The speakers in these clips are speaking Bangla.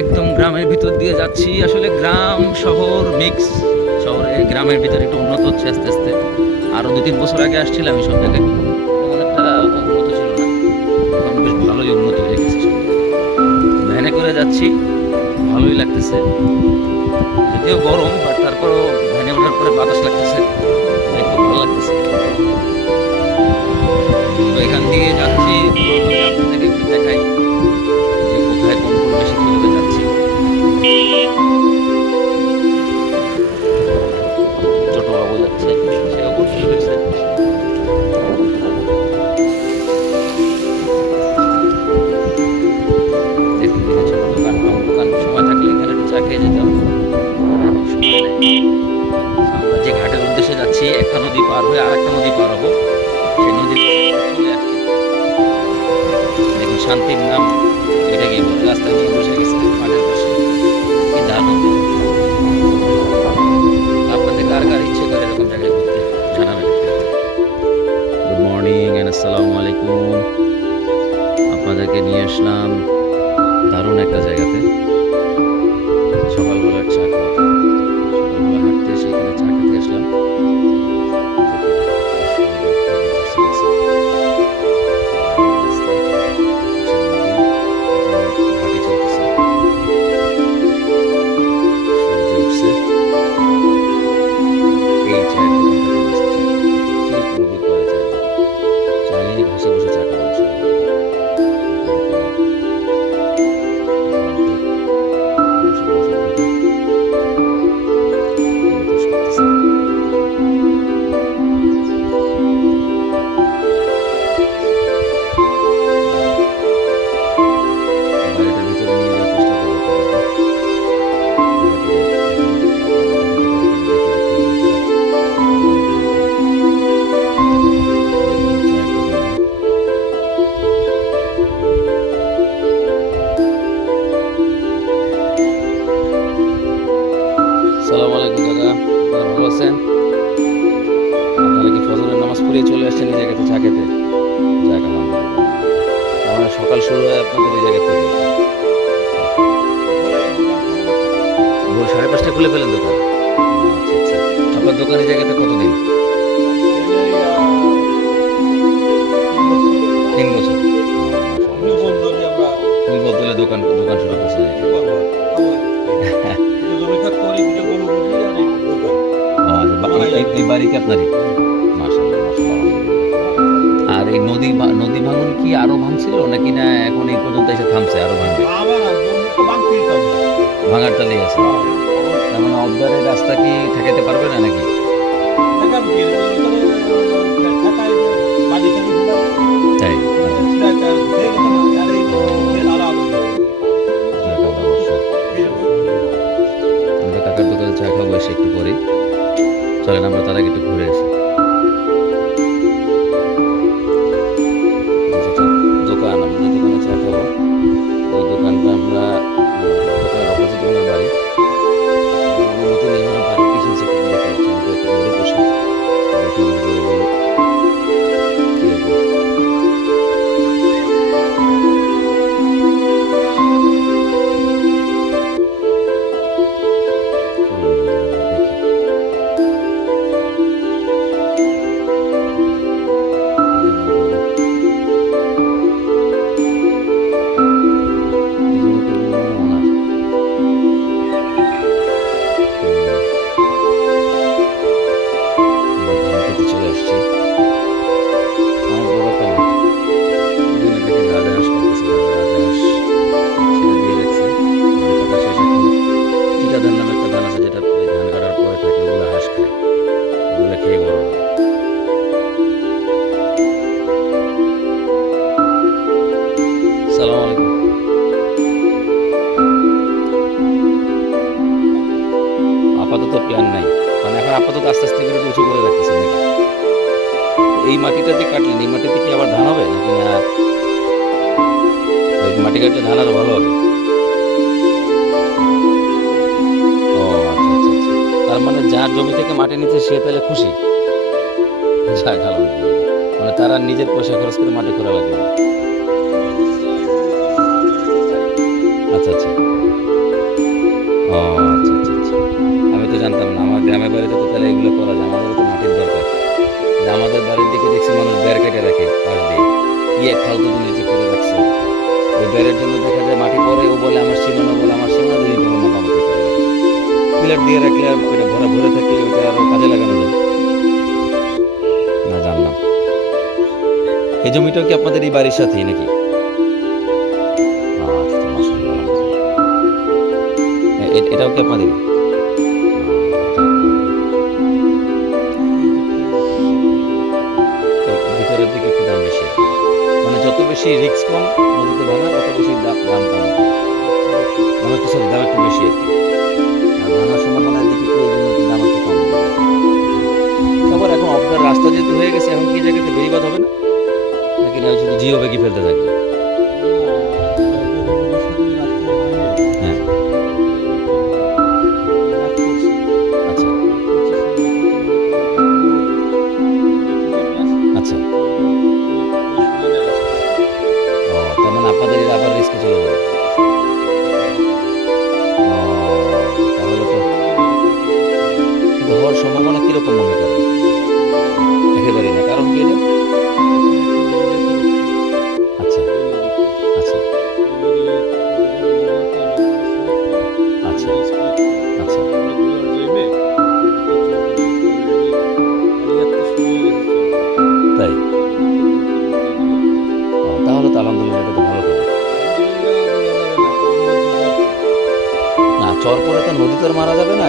একদম গ্রামের ভিতর দিয়ে যাচ্ছি। আসলে গ্রাম, শহর মিক্স শহরে, গ্রামের ভিতরে একটু উন্নত হচ্ছে আস্তে আস্তে। আরও দু তিন বছর আগে আসছিলাম এই সব জায়গায় তেমন ভালোই উন্নত হয়ে ভ্যানে করে যাচ্ছি। ভালোই লাগতেছে। যদিও গরম বাট তারপরও ভ্যানে ওঠার পরে বাতাস লাগতেছে। খুব ভালো লাগতেছে। তো এখান দিয়ে যাচ্ছি। পার হয়ে আর একটা নদী পার হব। সেই আসছি। দেখুন, শান্তির নাম এটাকে বলে রাস্তায় নিয়ে বসে গেছে আপনাদের কার কার ইচ্ছে করে মর্নিং আলাইকুম আপনাদেরকে নিয়ে আসলাম দারুণ একটা জায়গাতে। সকালবেলার চা খাওয়া। এই- বাড়ি কি আপনারই। আর এই নদী নদী ভাঙন কি আরও ভাঙছিল? নাকি না এখন এই পর্যন্ত এসে থামছে আরও ভাঙবে? ভাঙার চালিয়ে আছে। তার মানে অবদারের রাস্তা কি ঠেকাতে পারবে না নাকি? তাই। যাক, আল্লাহ ভরসা। আমরা কাকার দোকানে চা খাব এসে একটু পরে চলেন আমরা তার আগে একটু ঘুরে আসি। যে কাটলেন, এই মাটিতে কি আবার ধান হবে? নাকি না? ওই মাটি কাটলে ধান আরও ভালো হবে। ও আচ্ছা আচ্ছা, আচ্ছা। তার মানে যার জমি থেকে মাটি নিচ্ছে, সে তাহলে খুশি? যা আলহামদুলিল্লাহ মানে তারা নিজের পয়সা খরচ করে মাটি করা লাগে আচ্ছা আচ্ছা। ও আচ্ছা আচ্ছা আচ্ছা। আমি তো জানতাম না, আমার গ্রামের বাড়িতে তো তাহলে এগুলো করা যায় আমাদের আমাদের বাড়ির দিকে দেখছি মানুষ বেড় কেটে রাখে পাশ দিয়ে। কি এক ফালতু জিনিস যে করে রাখছে। ওই বেড়ের জন্য দেখা যায় মাটি পরে ও বলে আমার সীমানা বলে আমার সীমানা দুই তোমার মোটামুটি পিলার দিয়ে রাখলে আর ওইটা ভরা ভরে থাকলে ওইটা আরও কাজে লাগানো যায়। না জানলাম। এই জমিটাও কি আপনাদের এই বাড়ির সাথেই নাকি? আচ্ছা, এটাও কি আপনাদের বেশি রিক্স কম, নদীতে ভাঙা তত বেশি দাম দাম কম দাম একটু সরি দাম একটু বেশি আর কি। ভাঙার একটু ওই জন্য দাম একটু কম তারপর এখন আপনার রাস্তা যেহেতু হয়ে গেছে, এখন কি জায়গাতে বেরিবাদ হবে না? নাকি না শুধু জিও ব্যাগি ফেলতে থাকবে? মারা যাবে না?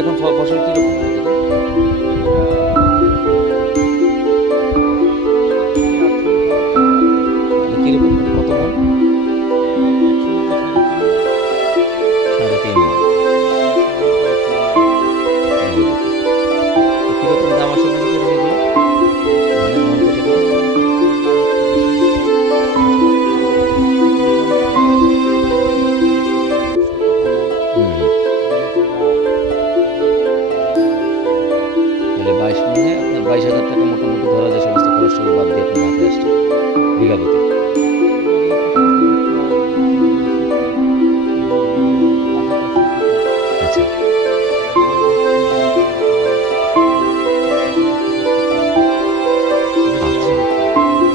এখন ফসল কীরকম?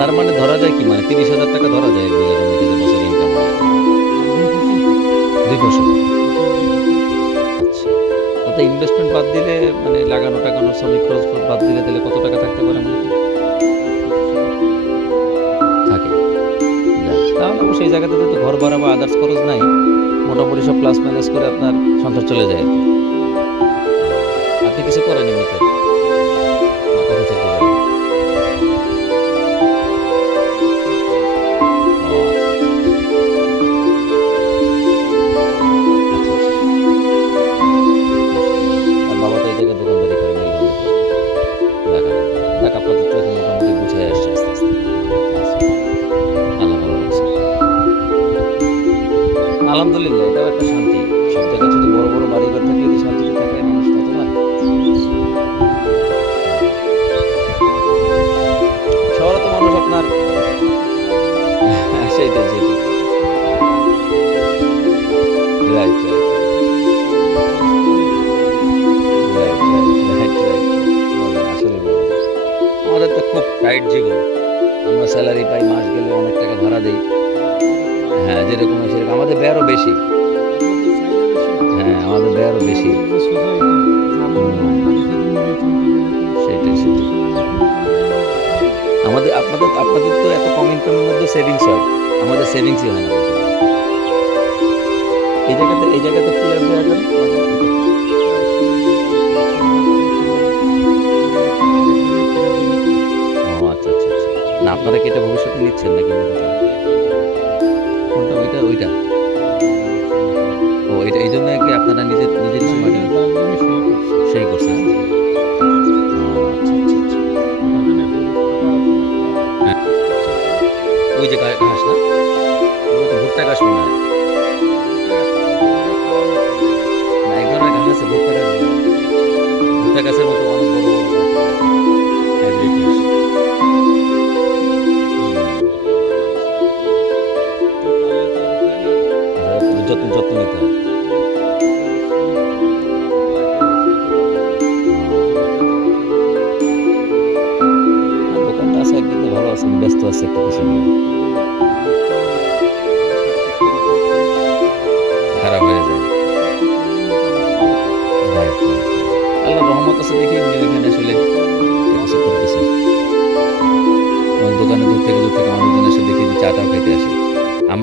তার মানে ধরা যায় কি? মানে তিরিশ হাজার টাকা ধরা যায় এক বিঘা জমিতে বছর ইনকাম দুই আচ্ছা। ইনভেস্টমেন্ট বাদ দিলে মানে লাগানো টাকানো শ্রমিক খরচ বাদ দিলে তাহলে কত টাকা থাকতে পারে মূলত? থাকে। তাহলে এই জায়গাতে তো ঘর ভাড়া বা আদার্স খরচ নাই। মোটামুটি সব প্লাস মাইনাস করে আপনার সংসার চলে যায় আপনি কিছু করেন এমনিতে?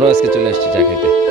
আমরাও আজকে চলে এসেছি চা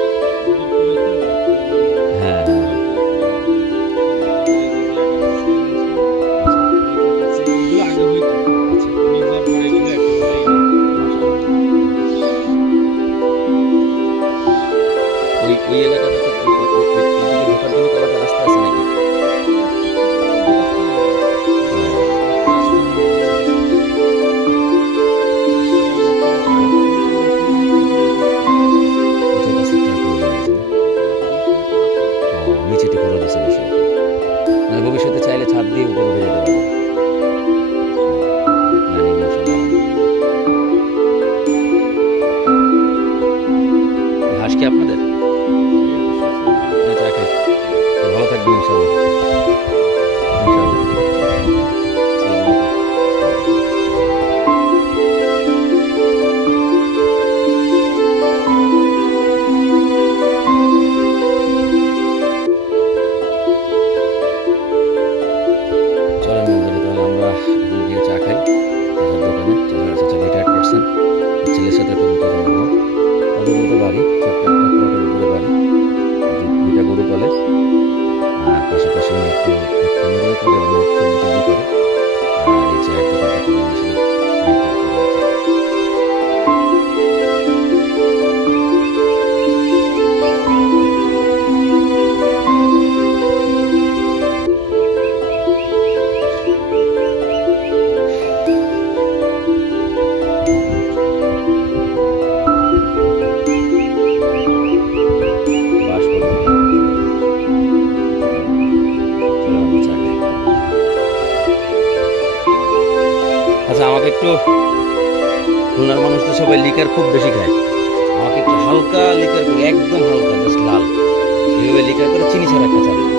একটু খুলনার মানুষ তো সবাই লিকার খুব বেশি খায়। আমাকে একটু হালকা লিকার করে, একদম হালকা জাস্ট লাল। এইভাবে লিকার করে চিনি ছাড়া একটা চাল।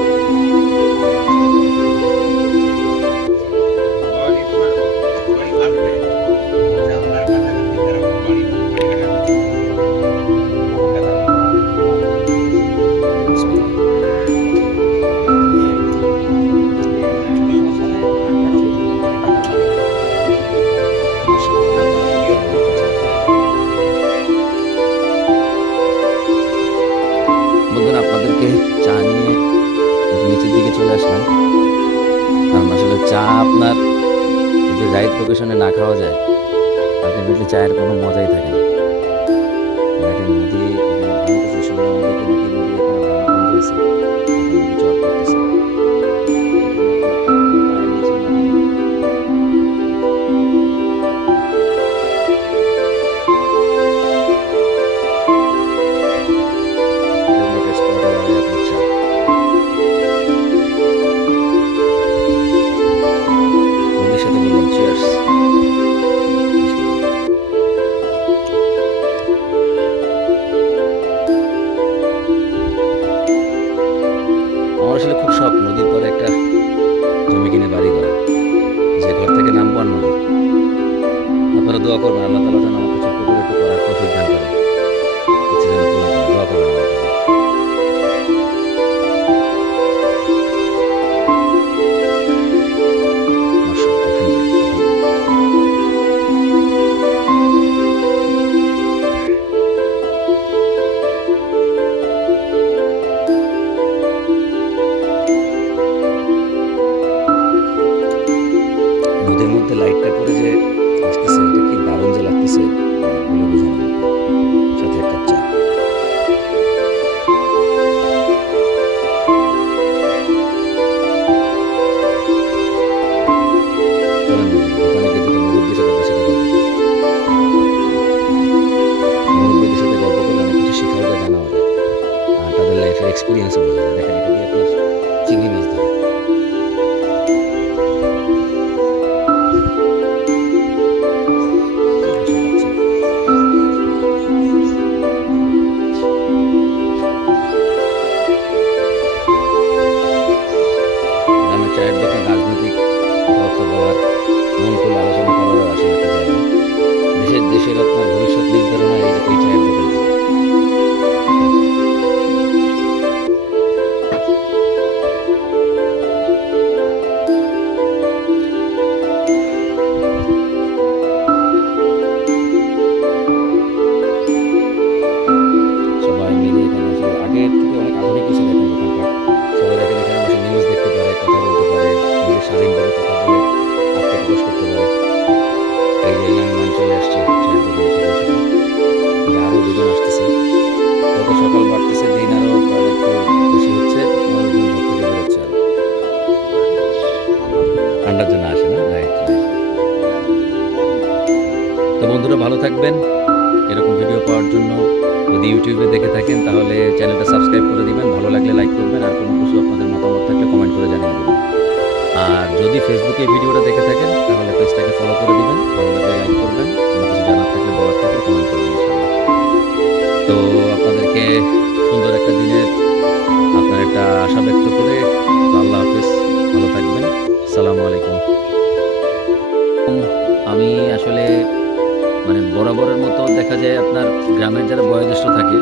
লোকেশনে না খাওয়া যায় আলটিমেটলি চায়ের কোনো মজাই থাকে না। মন খুলে আলোচনা করার আসলে একটা জায়গা দেশের দেশের আপনার ভবিষ্যৎ নির্ধারণ যদি ফেসবুকে এই ভিডিওটা দেখে থাকেন, তাহলে পেজটাকে ফলো করে দিবেন লাগলে লাইক করবেন, কোনো কিছু জানার থাকলে বলার থাকলে কমেন্ট করবেন তো আপনাদেরকে সুন্দর একটা দিনের আপনার একটা আশা ব্যক্ত করে আল্লাহ হাফেজ, ভালো থাকবেন। সালামু আলাইকুম। আমি আসলে মানে বরাবরের মতো দেখা যায় আপনার গ্রামের যারা বয়োজ্যেষ্ঠ থাকে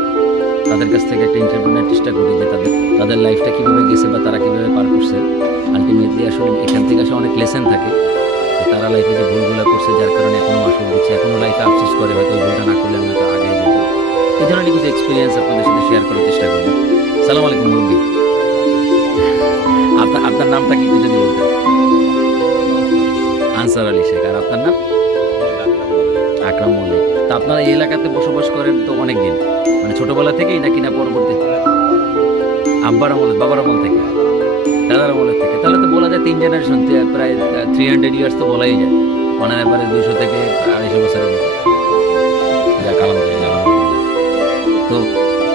তাদের কাছ থেকে একটা ইন্টারভিউ নেওয়ার চেষ্টা করি যে তাদের তাদের লাইফটা কীভাবে গেছে বা তারা কীভাবে পার করছে। আলটিমেটলি আসলে এখান থেকে আসলে অনেক লেসেন থাকে। তারা লাইফে যে ভুলগুলো করছে, যার কারণে এখনও আসল দিচ্ছে এখনও লাইফে আফসোস করে, হয়তো ভুলটা না করলে হয়তো আগে যেত এই ধরনের কিছু এক্সপিরিয়েন্স আপনাদের সাথে শেয়ার করার চেষ্টা করব সালাম আলাইকুম, মুরব্বী। আপনার আপনার নামটা কি যদি বলতেন? আনসার আলী শেখ, আর আপনার নাম? আকরাম মল্লিক তা আপনারা এই এলাকাতে বসবাস করেন তো অনেক দিন মানে ছোটবেলা থেকেই নাকি না পরবর্তী আব্বার আমলে বাবার আমল থেকে। দাদার আমলের থেকে। তাহলে তো বলা যায় তিন জেনারেশন প্রায় থ্রি হান্ড্রেড ইয়ার্স তো বলাই যায়। অন এভারেজ দুইশো থেকে আড়াইশো বছরের মতো। আলহামদুলিল্লাহ আলহামদুলিল্লাহ। তো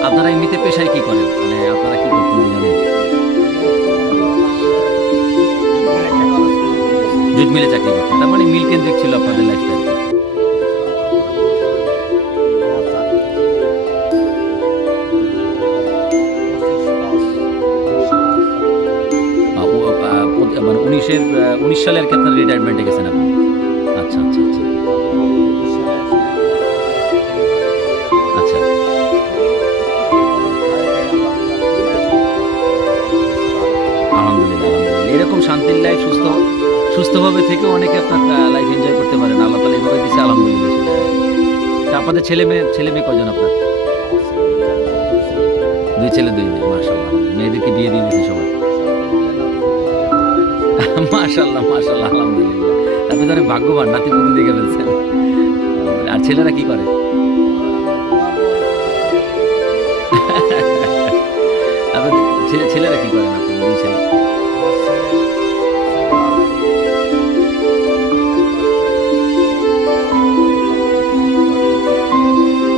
আপনারা এমনিতে পেশায় কি করেন? মানে আপনারা কি করতেন দুজনে জুট মিলে চাকরি করতেন। তার মানে মিল কেন্দ্রিক ছিল আপনাদের লাইফটা মানে উনিশ সালে আর কি আপনার রিটায়ারমেন্টে গেছেন আপনি। আচ্ছা আচ্ছা আচ্ছা। আচ্ছা। এরকম শান্তির লাইফ সুস্থ, সুস্থভাবে থেকে অনেকে আপনার লাইফ এনজয় করতে পারেন আল্লাহ তালা এভাবে দিচ্ছে আলহামদুলিল্লাহ। আপনাদের ছেলে মেয়ে ছেলে মেয়ে কজন আপনার? দুই ছেলে, দুই মেয়ে মার্শাল্লাহ মেয়েদেরকে বিয়ে দিয়ে দিয়েছে সবাই। মাশাল্লাহ মাশাল্লাহ আলহামদুলিল্লাহ। আপনি অনেক ভাগ্যবান, নাতি পুতি দেখে ফেলছেন। আর ছেলেরা কি করে? ছেলেরা কি করেন আপনার দুই ছেলে।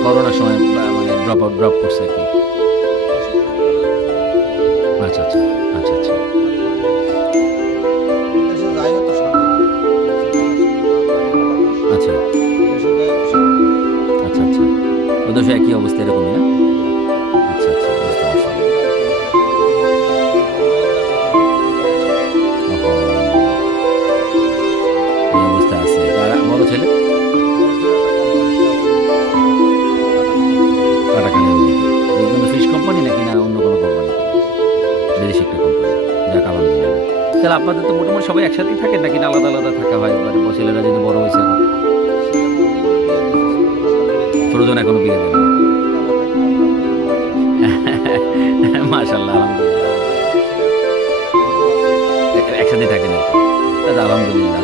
করোনার সময় মানে ড্রপ আউট ড্রপ করছে আর কি। ওদের একই অবস্থা এরকমই না? আচ্ছা আচ্ছা বুঝতে পারছি। এই বড় ছেলে? কোনো কোম্পানি অন্য কোনো কোম্পানি তাহলে আপনাদের তো মোটামুটি সবাই একসাথেই থাকে নাকি আলাদা আলাদা থাকা হয়? মানে ছেলেরা যদি বড় হয়েছে এখন? ছোটজন এখনও বিয়ে দেন মাশাল্লাহ একসাথে আলহামদুলিল্লাহ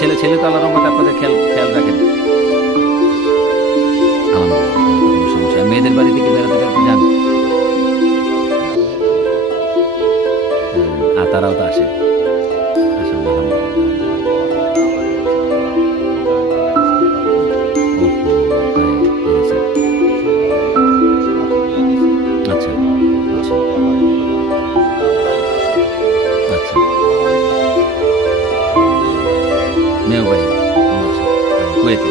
ছেলে ছেলে তো আপনাদের খেয়াল খেয়াল রাখেন। মেয়েদের বাড়ি থেকে বেড়াতে বেড়াতে যান আর তারাও তো আসে ওয়েতে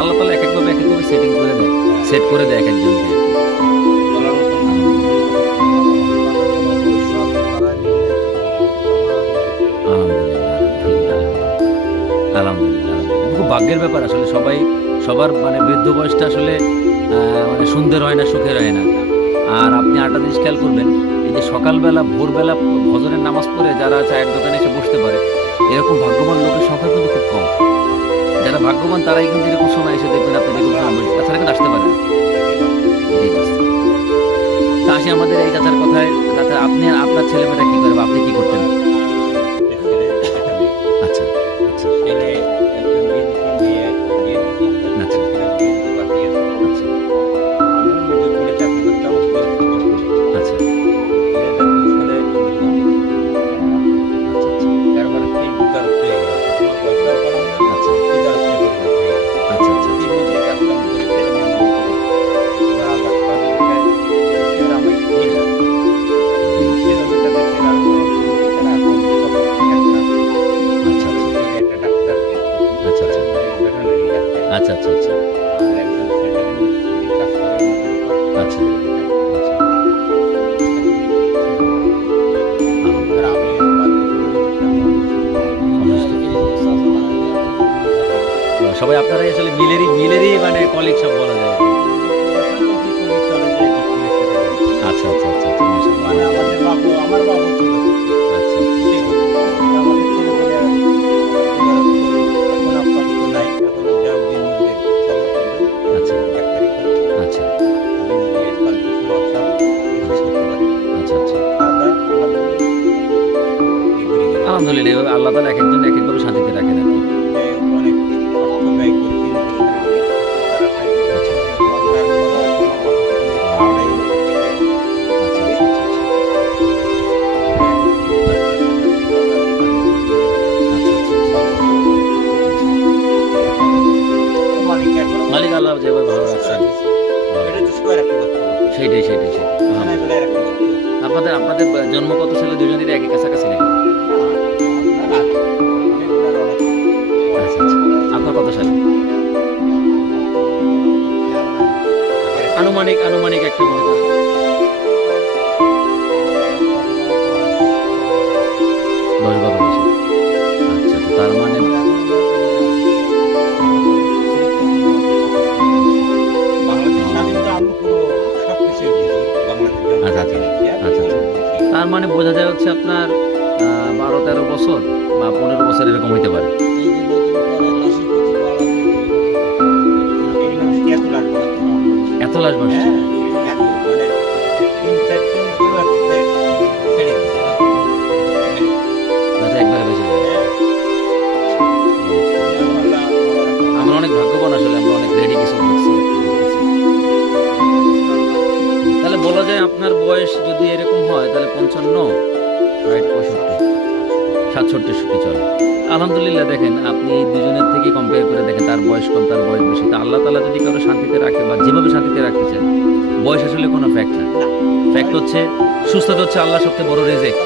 আল্লাহ তালা এক একভাবে এক একভাবে সেটিং করে দেয়। সেট করে দেয় এক একজন খুব ভাগ্যের ব্যাপার আসলে সবাই, সবার মানে বৃদ্ধ বয়সটা আসলে মানে সুন্দর হয় না, সুখের হয় না। আর আপনি আটটা জিনিস খেয়াল করবেন, এই যে সকালবেলা, ভোরবেলা ভজনের নামাজ পড়ে যারা চায়ের দোকানে এসে বসতে পারে, এরকম ভাগ্যবান লোকের সংখ্যা কিন্তু খুব কম। যারা ভাগ্যবান, তারা এখান থেকে এরকম সময় এসে দেখবেন আপনি এরকম সময় তাছাড়া কিন্তু আসতে পারেন তা আমাদের এই গাছার কথায়। আপনি আপনার ছেলেমেয়েটা কী করবে আপনি কী করতেন? বলেছে সুস্থতা হচ্ছে আল্লাহ সবচেয়ে বড় রেজেক্ট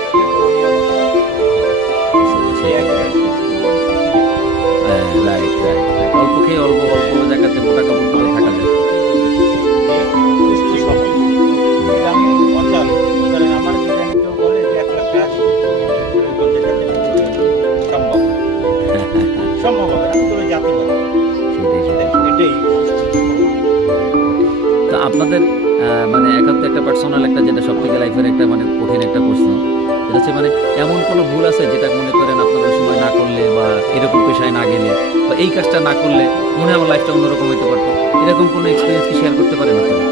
হ্যাঁ, মানে একাত্তর একটা পার্সোনাল একটা যেটা সব থেকে লাইফের একটা মানে কঠিন একটা প্রশ্ন। এটা হচ্ছে মানে এমন কোনো ভুল আছে যেটা মনে করেন আপনাদের সময় না করলে বা এরকম পেশায় না গেলে বা এই কাজটা না করলে মনে আমার লাইফটা অন্যরকম হইতে পারতো? এরকম কোনো এক্সপিরিয়েন্স কি শেয়ার করতে পারেন আপনারা?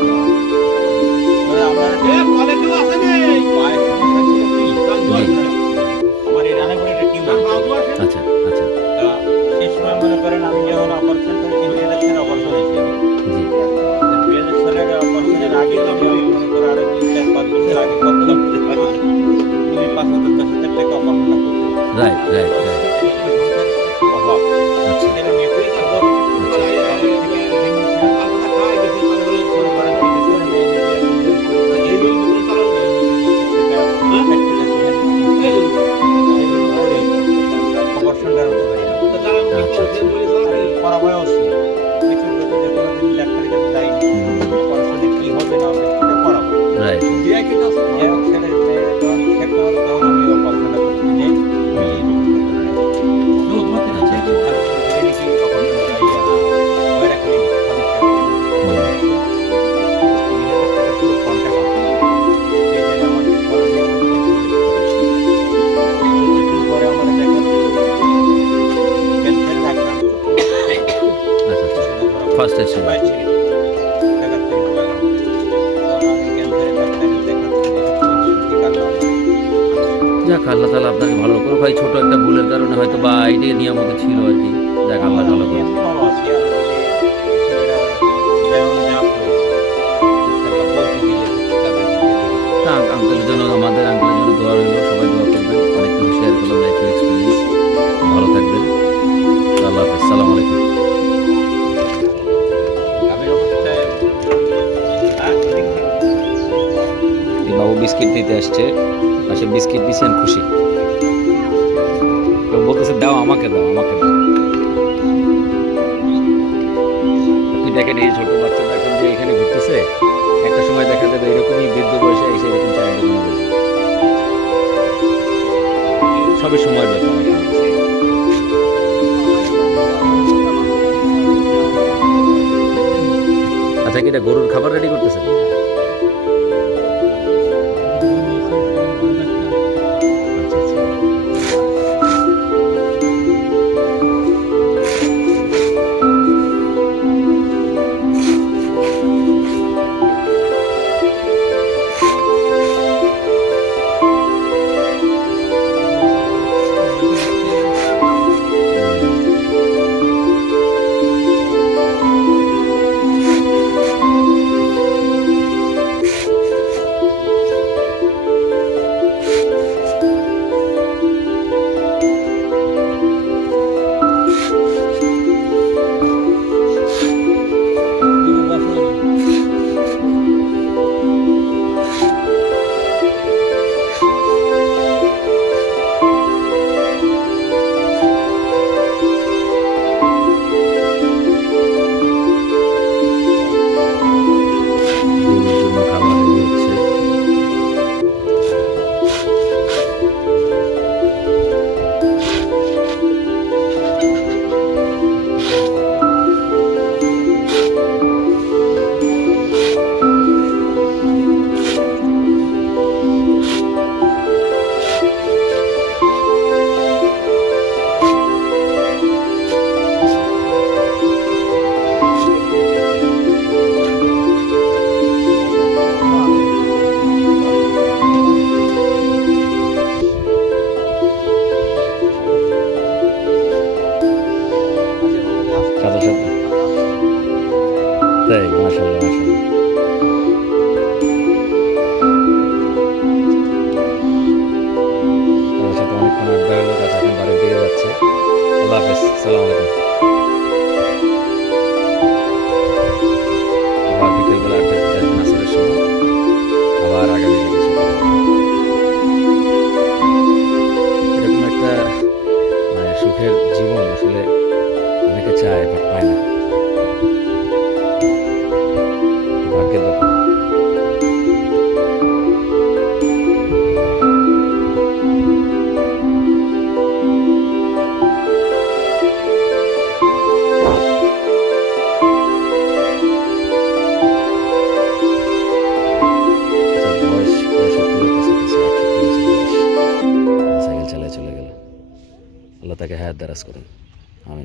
দেখাচ্ছি এসে যাক, আল্লাহ তালা আপনাকে ভালো করো ভাই, ছোটো একটা ভুলের কারণে হয়তো বা আইডিয়া নিয়ামত ছিল আর কি। দেখ, আল্লাহ ভালো করো দিতে আসছে পাশে বিস্কিট দিচ্ছেন খুশি। তো বলতেছে, দাও, আমাকে দাও আমাকে দাও। আপনি দেখেন এই ছোট বাচ্চাটা এখন যে এখানে ঘুরতেছে, একটা সময় দেখা যাবে এরকমই বৃদ্ধ বয়সে এসে এরকম দোকানে সবই সময়ের ব্যাপার আচ্ছা কি এটা গরুর খাবার রেডি করতেছে তাই মাশাল্লাহ মাশাল্লাহ